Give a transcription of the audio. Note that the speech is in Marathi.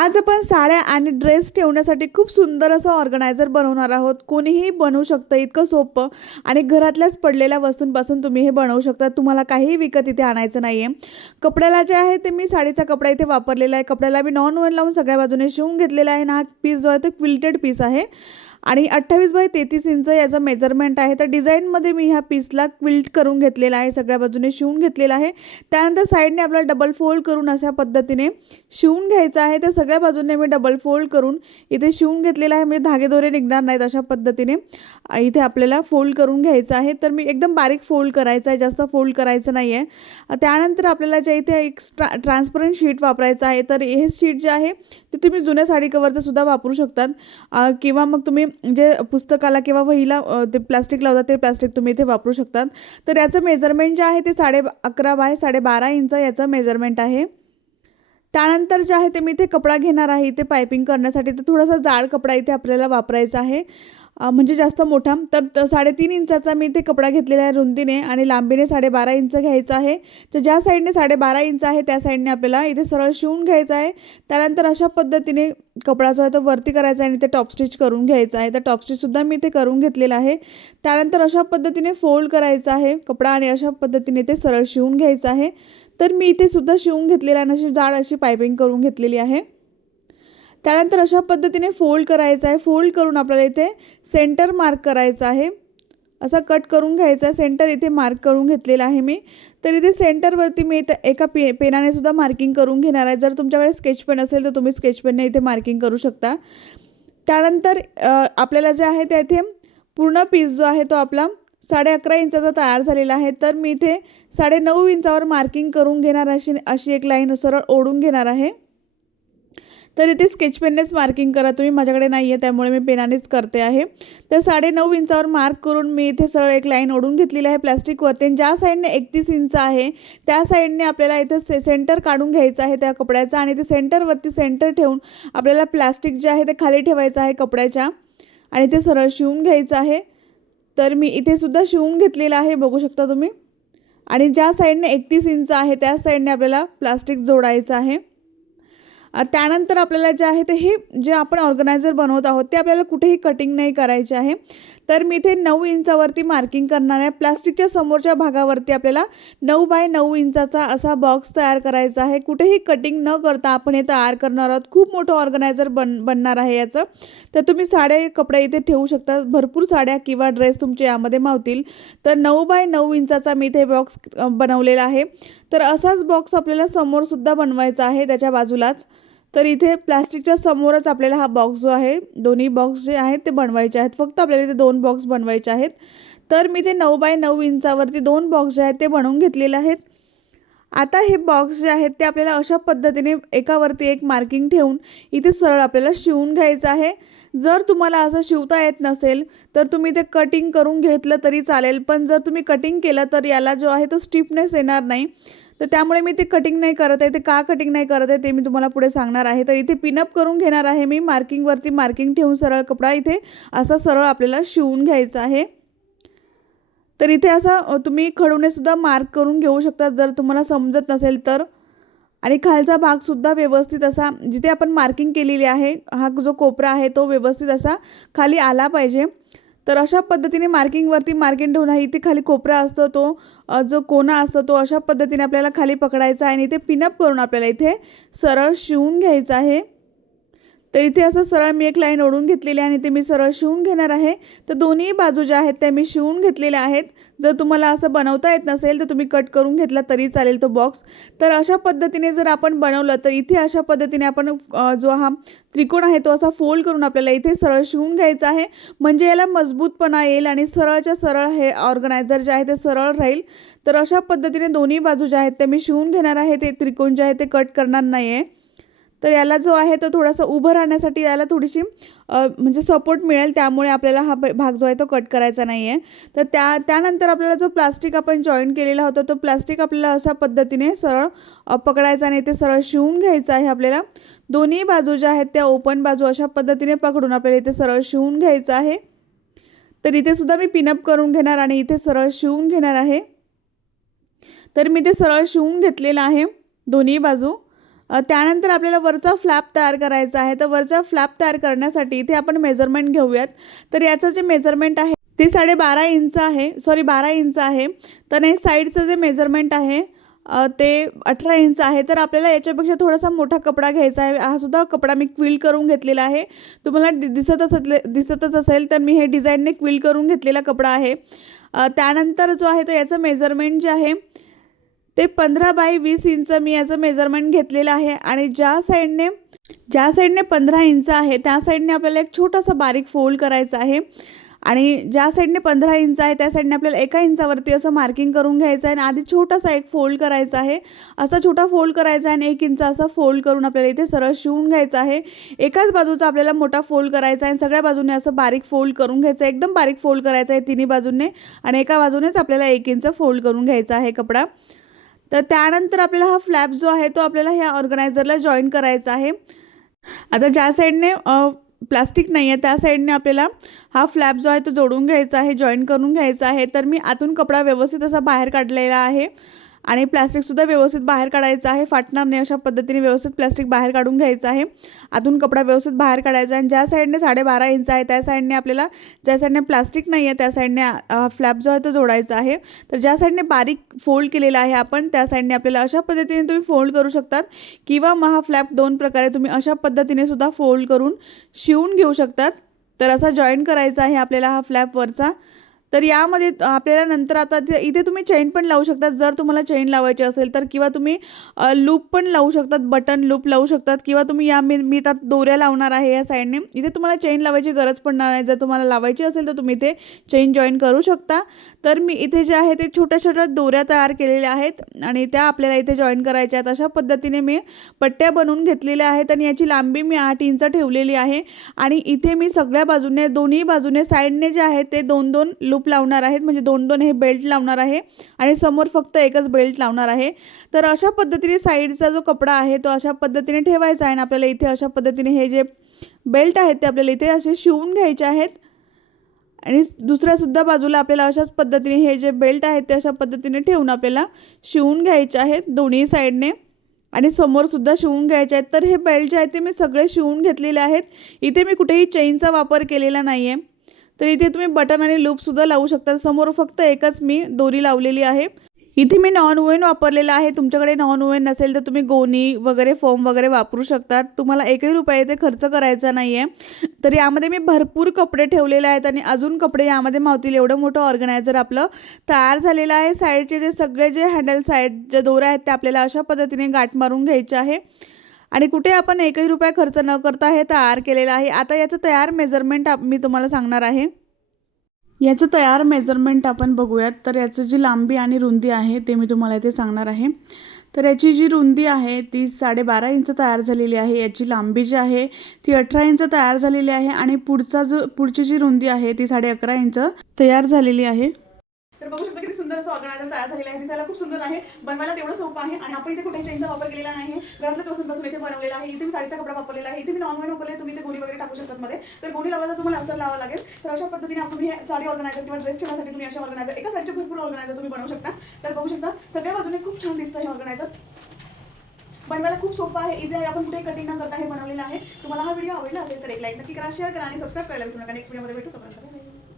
आज आपण साड्या आणि ड्रेस ठेवण्यासाठी खूप सुंदर असं ऑर्गनायझर बनवणार आहोत. कोणीही बनवू शकतं इतकं सोपं. आणि घरातल्याच पडलेल्या वस्तूंपासून तुम्ही हे बनवू शकता. तुम्हाला काहीही विकत इथे आणायचं नाही आहे कपड्याला जे आहे ते मी साडीचा कपडा इथे वापरलेला आहे. कपड्याला मी नॉन वन लावून सगळ्या बाजूने शिवून घेतलेला आहे ना. हा पीस जो आहे तो क्विल्टेड पीस आहे. आणि अठ्ठावीस बाय तेहतीस इंच याचं मेजरमेंट आहे. तर डिझाईनमध्ये मी ह्या पीसला क्विल्ट करून घेतलेला आहे. सगळ्या बाजूने शिवून घेतलेला आहे. त्यानंतर साईडने आपल्याला डबल फोल्ड करून अशा पद्धतीने शिवून घ्यायचं आहे. तर सगळ्या बाजूने मी डबल फोल्ड करून इथे शिवून घेतलेला आहे. म्हणजे धागेदोरे निघणार नाहीत अशा पद्धतीने इथे आपल्याला फोल्ड करून घ्यायचं आहे. तर मी एकदम बारीक फोल्ड करायचं आहे. जास्त फोल्ड करायचं नाही आहे त्यानंतर आपल्याला ज्या इथे एक ट्रा ट्रान्सपरंट शीट वापरायचं आहे. तर हे शीट जे आहे ते तुम्ही जुन्या साडी कवरचं सुद्धा वापरू शकतात. किंवा मग तुम्ही जे पुस्तकाला किंवा वहीला ते प्लास्टिक लावतात ते प्लास्टिक तुम्ही इथे वापरू शकतात. तर याचं मेजरमेंट जे आहे ते साडे अकरा बाय साडेबारा इंच याचं मेजरमेंट आहे. त्यानंतर जे आहे ते मी इथे कपडा घेणार आहे इथे पायपिंग करण्यासाठी. तर थोडासा जाड कपडा इथे आपल्याला वापरायचा आहे. म्हणजे जास्त मोठा. तर त- साडेतीन इंचाचा मी इथे कपडा घेतलेला आहे रुंदीने आणि लांबीने साडेबारा इंच घ्यायचा आहे. तर ज्या साईडने साडेबारा इंच आहे त्या साईडने आपल्याला इथे सरळ शिवून घ्यायचं आहे. त्यानंतर अशा पद्धतीने कपडा जो आहे तो वरती करायचा आहे आणि ते टॉप स्टिच करून घ्यायचं आहे. तर टॉप स्टिचसुद्धा मी इथे करून घेतलेलं आहे. त्यानंतर अशा पद्धतीने फोल्ड करायचा आहे कपडा आणि अशा पद्धतीने ते सरळ शिवून घ्यायचं आहे. तर मी इथे सुद्धा शिवून घेतलेला आहे आणि अशी जाड अशी पायपिंग करून घेतलेली आहे. त्यानंतर अशा पद्धतीने फोल्ड करायचं आहे. फोल्ड करून आपल्याला इथे सेंटर मार्क करायचं आहे. असा कट करून घ्यायचा आहे. सेंटर इथे मार्क करून घेतलेला आहे मी. तर इथे सेंटरवरती मी इथं एका पे पेनाने सुद्धा मार्किंग करून घेणार आहे. जर तुमच्याकडे स्केच पेन असेल तर तुम्ही स्केच पेनने इथे मार्किंग करू शकता. त्यानंतर आपल्याला जे आहे ते इथे पूर्ण पीस जो आहे तो आपला साडे अकरा इंचाचा तयार झालेला आहे. तर मी इथे साडे नऊ इंचावर मार्किंग करून घेणार अशी अशी एक लाईन सरळ ओढून घेणार आहे. तर इथे स्केच पेननेच मार्किंग करा. तुम्ही माझ्याकडे नाही आहे त्यामुळे मी पेनानेच करते आहे. तर साडे नऊ इंचावर मार्क करून मी इथे सरळ एक लाईन ओढून घेतलेली आहे प्लॅस्टिकवरती आणि ज्या साईडने एकतीस इंच आहे त्या साईडने आपल्याला इथे से सेंटर काढून घ्यायचं आहे त्या कपड्याचा. आणि ते सेंटरवरती सेंटर ठेवून आपल्याला प्लॅस्टिक जे आहे ते खाली ठेवायचं आहे कपड्याच्या. आणि ते सरळ शिवून घ्यायचं आहे. तर मी इथे सुद्धा शिवून घेतलेलं आहे बघू शकता तुम्ही. आणि ज्या साईडने एकतीस इंच आहे त्या साईडने आपल्याला प्लास्टिक जोडायचं आहे. त्यानंतर आपल्याला जे आहे ते हे जे आपण ऑर्गनायझर बनवत आहोत ते आपल्याला कुठेही कटिंग नाही करायचे आहे. तर मी इथे नऊ इंचावरती मार्किंग करणार आहे. प्लास्टिकच्या समोरच्या भागावरती आपल्याला नऊ बाय नऊ इंचाचा असा बॉक्स तयार करायचा आहे. कुठेही कटिंग न करता आपण हे तयार करणार आहोत. खूप मोठं ऑर्गनायझर बन बनणार आहे याचं. तर तुम्ही साड्या कपडे इथे ठेवू शकता. भरपूर साड्या किंवा ड्रेस तुमचे यामध्ये मावतील. तर नऊ बाय नऊ इंचाचा मी इथे बॉक्स बनवलेला आहे. तर असाच बॉक्स आपल्याला समोरसुद्धा बनवायचा आहे त्याच्या बाजूलाच. तर इथे प्लॅस्टिकच्या समोरच आपल्याला हा बॉक्स जो आहे दोन्ही बॉक्स जे आहेत ते बनवायचे आहेत. फक्त आपल्याला इथे दोन बॉक्स बनवायचे आहेत. तर मी ते नऊ बाय नऊ इंचावरती दोन बॉक्स जे आहेत ते बनवून घेतलेले आहेत. आता हे बॉक्स जे आहेत ते आपल्याला अशा पद्धतीने एकावरती एक मार्किंग ठेवून इथे सरळ आपल्याला शिवून घ्यायचं आहे. जर तुम्हाला असं शिवता येत नसेल तर तुम्ही ते कटिंग करून घेतलं तरी चालेल. पण जर तुम्ही कटिंग केलं तर याला जो आहे तो स्टिफनेस येणार नाही. तर त्यामुळे मी ते कटिंग नाही करत आहे. ते का कटिंग नाही करत आहे ते मी तुम्हाला पुढे सांगणार आहे. तर इथे पिनअप करून घेणार आहे मी. मार्किंगवरती मार्किंग ठेवून सरळ कपडा इथे असा सरळ आपल्याला शिवून घ्यायचा आहे. तर इथे असा तुम्ही खडूनेसुद्धा मार्क करून घेऊ शकता. जर तुम्हाला समजत नसेल तर. आणि खालचा भागसुद्धा व्यवस्थित असा जिथे आपण मार्किंग केलेली आहे हा जो कोपरा आहे तो व्यवस्थित असा खाली आला पाहिजे. तर अशा पद्धतीने मार्किंगवरती मार्किंग ठेवून इथे खाली कोपरा असतो तो जो कोना असतो तो अशा पद्धतीने आपल्याला खाली पकडायचा आहे आणि इथे पिनअप करून आपल्याला इथे सरळ शिवून घ्यायचं आहे. तर इथे असं सरळ मी एक लाईन ओढून घेतलेली आहे आणि ते मी सरळ शिवून घेणार आहे. तर दोन्ही बाजू ज्या आहेत त्या मी शिवून घेतलेल्या आहेत. जर तुम्हाला असं बनवता येत नसेल तर तुम्ही कट करून घेतला तरी चालेल तो बॉक्स तर अशा पद्धतीने जर आपण बनवलं तर इथे अशा पद्धतीने आपण जो हा त्रिकोण आहे तो असा फोल्ड करून आपल्याला इथे सरळ शिवून घ्यायचा आहे. म्हणजे याला मजबूतपणा येईल आणि सरळच्या सरळ हे ऑर्गनायझर जे आहे ते सरळ राहील. तर अशा पद्धतीने दोन्ही बाजू ज्या आहेत त्या मी शिवून घेणार आहे. ते त्रिकोण जे आहे ते कट करणार नाही आहे तर याला जो आहे तो थोडासा उभं राहण्यासाठी याला थोडीशी म्हणजे सपोर्ट मिळेल. त्यामुळे आपल्याला हा भाग जो आहे तो कट करायचा नाही आहे तर त्या त्यानंतर आपल्याला जो प्लास्टिक आपण जॉईन केलेला होता तो प्लास्टिक आपल्याला अशा पद्धतीने सरळ पकडायचा आणि ते सरळ शिवून घ्यायचं आहे आपल्याला. दोन्ही बाजू ज्या आहेत त्या ओपन बाजू अशा पद्धतीने पकडून आपल्याला इथे सरळ शिवून घ्यायचं आहे. तर इथे सुद्धा मी पिनअप करून घेणार आणि इथे सरळ शिवून घेणार आहे. तर मी ते सरळ शिवून घेतलेलं आहे. दोन्ही बाजू. त्यानंतर आपल्याला वरचा फ्लॅप तयार करायचा आहे. तर वरचा फ्लॅप तयार करण्यासाठी इथे आपण मेजरमेंट घेऊयात. तर याचं जे मेजरमेंट आहे ते साडेबारा इंच आहे. सॉरी बारा इंच आहे. तर हे साईडचं जे मेजरमेंट आहे ते अठरा इंच आहे. तर आपल्याला याच्यापेक्षा थोडासा मोठा कपडा घ्यायचा आहे. हा सुद्धा कपडा मी क्विल करून घेतलेला आहे. तुम्हाला दि दिसत असले दिसतच असेल तर मी हे डिझाईनने क्विल करून घेतलेला कपडा आहे. त्यानंतर जो आहे तर याचं मेजरमेंट जे आहे ते पंधरा बाय वीस इंच मी याचं मेजरमेंट घेतलेलं आहे. आणि ज्या साईडने ज्या साईडने पंधरा इंच आहे त्या साईडने आपल्याला एक छोटासा बारीक फोल्ड करायचा आहे. आणि ज्या साईडने पंधरा इंच आहे त्या साईडने आपल्याला एका इंचावरती असं मार्किंग करून घ्यायचं आहे. आणि आधी छोटासा एक फोल्ड करायचा आहे. असा छोटा फोल्ड करायचा आहे आणि एक इंच असा फोल्ड करून आपल्याला इथे सरळ शिवून घ्यायचा आहे. एकाच बाजूचा आपल्याला मोठा फोल्ड करायचा आहे आणि सगळ्या बाजूने असं बारीक फोल्ड करून घ्यायचं आहे. एकदम बारीक फोल्ड करायचा आहे तिन्ही बाजूने. आणि एका बाजूनेच आपल्याला एक इंच फोल्ड करून घ्यायचा आहे कपडा. तर त्यानंतर आपल्याला हा फ्लॅप जो आहे तो आपल्याला ह्या ऑर्गनायझरला जॉईन करायचा आहे. आता ज्या साईडने प्लास्टिक नाही आहे त्या साईडने आपल्याला हा फ्लॅप जो आहे तो जोडून घ्यायचा आहे जॉईन करून घ्यायचा आहे. तर मी आतून कपडा व्यवस्थित असा बाहेर काढलेला आहे. आणि प्लॅस्टिकसुद्धा व्यवस्थित बाहेर काढायचं आहे. फाटणार नाही अशा पद्धतीने व्यवस्थित प्लॅस्टिक बाहेर काढून घ्यायचं आहे. आतून कपडा व्यवस्थित बाहेर काढायचा आहे. आणि ज्या साईडने साडेबारा इंच आहे त्या साईडने आपल्याला ज्या साईडने प्लास्टिक नाही आहे त्या साईडने फ्लॅप जो आहे तो जोडायचा आहे. तर ज्या साईडने बारीक फोल्ड केलेला आहे आपण त्या साईडने आपल्याला अशा पद्धतीने तुम्ही फोल्ड करू शकतात. किंवा मग हा फ्लॅप दोन प्रकारे तुम्ही अशा पद्धतीने सुद्धा फोल्ड करून शिवून घेऊ शकतात. तर असा जॉईन करायचा आहे आपल्याला हा फ्लॅप वरचा. तर यामध्ये आपल्याला नंतर आता ते- इथे तुम्ही चेन पण लावू शकतात. जर तुम्हाला चेन लावायची असेल तर किंवा तुम्ही लूप पण लावू शकतात. बटन लूप लावू शकतात. किंवा तुम्ही या मी मी त्यात दोऱ्या लावणार आहे या साईडने इथे तुम्हाला चेन लावायची गरज पडणार नाही. जर तुम्हाला लावायची असेल तर तुम्ही इथे चेन जॉईन करू शकता. तर मी इथे जे आहे ते छोट्या छोट्या दोऱ्या तयार केलेल्या आहेत. आणि त्या आपल्याला इथे जॉईन करायच्या आहेत. अशा पद्धतीने मी पट्ट्या बनवून घेतलेल्या आहेत. आणि याची लांबी मी आठ इंच ठेवलेली आहे. आणि इथे मी सगळ्या बाजूने दोन्ही बाजूने साईडने जे आहे ते दोन दोन लूप लावणार आहेत म्हणजे दोन दोन हे बेल्ट लावणार आहे आणि समोर फक्त एकच बेल्ट लावणार आहे. तर अशा पद्धतीने साईडचा जो कपडा आहे तो अशा पद्धतीने ठेवायचा आहे आणि आपल्याला इथे अशा पद्धतीने हे जे बेल्ट आहेत ते आपल्याला इथे असे शिवून घ्यायचे आहेत. आणि दुसऱ्यासुद्धा बाजूला आपल्याला अशाच पद्धतीने हे जे बेल्ट आहेत ते अशा पद्धतीने ठेवून आपल्याला शिवून घ्यायचे आहेत दोन्ही साईडने आणि समोरसुद्धा शिवून घ्यायचे आहेत. तर हे बेल्ट जे आहेत ते मी सगळे शिवून घेतलेले आहेत. इथे मी कुठेही चेनचा वापर केलेला नाही आहे तर इथे तुम्ही बटन आणि लूपसुद्धा लावू शकता. समोर फक्त एकच मी दोरी लावलेली आहे. इथे मी नॉन ओवेन वापरलेला आहे. तुमच्याकडे नॉन ओवेन नसेल तर तुम्ही गोणी वगैरे फोम वगैरे वापरू शकतात. तुम्हाला एकही रुपया इथे खर्च करायचा नाही आहे तर यामध्ये मी भरपूर कपडे ठेवलेले आहेत आणि अजून कपडे यामध्ये मावतील. एवढं मोठं ऑर्गनायझर आपलं तयार झालेलं आहे. साईडचे जे सगळे जे हँडल्स आहेत जे दोऱ्या आहेत ते आपल्याला अशा पद्धतीने गाठ मारून घ्यायचे आहे. आणि कुठे आपण एकही रुपया खर्च न करता हे तयार केलेलं आहे. आता याचं तयार मेजरमेंट मी तुम्हाला सांगणार आहे. याचं तयार मेजरमेंट आपण बघूयात. तर याचं जी लांबी आणि रुंदी आहे ते मी तुम्हाला इथे सांगणार आहे. तर याची जी रुंदी आहे ती साडेबारा इंच तयार झालेली आहे. याची लांबी जी आहे ती अठरा इंच तयार झालेली आहे. आणि पुढचा जो पुढची जी रुंदी आहे ती साडे अकरा इंच तयार झालेली आहे. तर बघू शकता सुंदर असं ऑर्गनायझर तयार झालेला आहे दिसायला खूप सुंदर आहे बनवायला तेवढं सोपं आहे आणि आपण इथे कुठे चेनचा वापर केलेला नाही. घरातल्या बसून इथे बनवलेला आहे इथे मी साडीचा कपडा वापरलेला आहे इथे मी नॉन व्हेज वापरले तुम्ही इथे गोणी वगैरे टाकू शकतात मध्ये. तर गोणी लावायला तुम्हाला अस्तर लावा लागेल. तर अशा पद्धतीने आपण हे साडी ऑर्गनायझर किंवा ड्रेस ठेवण्यासाठी तुम्ही अशा ऑर्गनायझर एका साईडचे भरपूर ऑर्गनायझर तुम्ही बनवू शकता. तर बघू शकता सगळ्या बाजूने खूप छान दिसतं हे ऑर्गनायझर बनवायला खूप सोपं आहे इझी आहे आपण कुठे कटिंग न करता हे बनवलेलं आहे. तुम्हाला हा व्हिडिओ आवडला असेल तर एक लाईक नक्की करा शेअर करा आणि सबस्क्राईब करायला विसरू नका. नेक्स्ट व्हिडिओमध्ये भेटू तोपर्यंत.